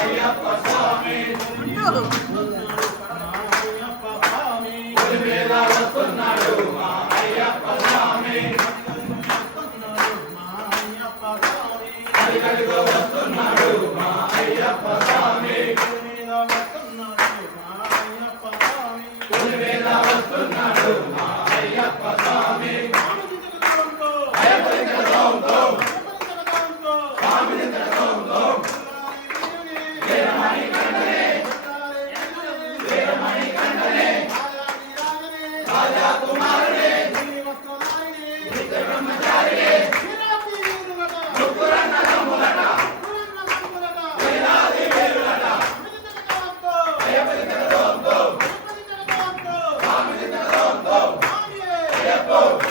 అయ్యప్ప స్వామి. Hallelujah.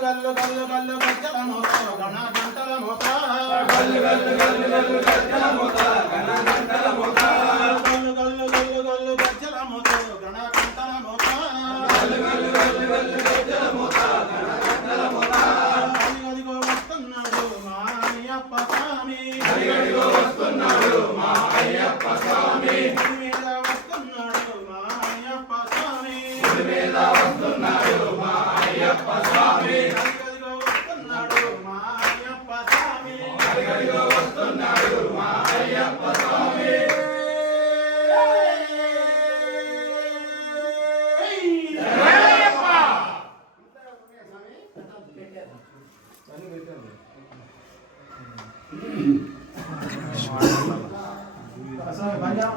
గల్లు గల్లు గల్లు గజ్జల మోత గణ గంటల మోత గల్లు గల్లు గల్లు గల్లు గజ్జల మోత గణ గంటల మోత గల్లు గల్లు గల్లు గల్లు గజ్జల మోత గణ గంటల మోత గల్లు గల్లు గల్లు గల్లు గజ్జల మోత గణ గంటల మోత అదిగదిగో వస్తున్నాడు మా అయ్యప్ప స్వామి. అదిగదిగో వస్తున్నాడు మా అయ్యప్ప స్వామి మీద వస్తున్నాడు మా అయ్యప్ప స్వామి మీద వస్తున్నాడు అసలు పంజాబ్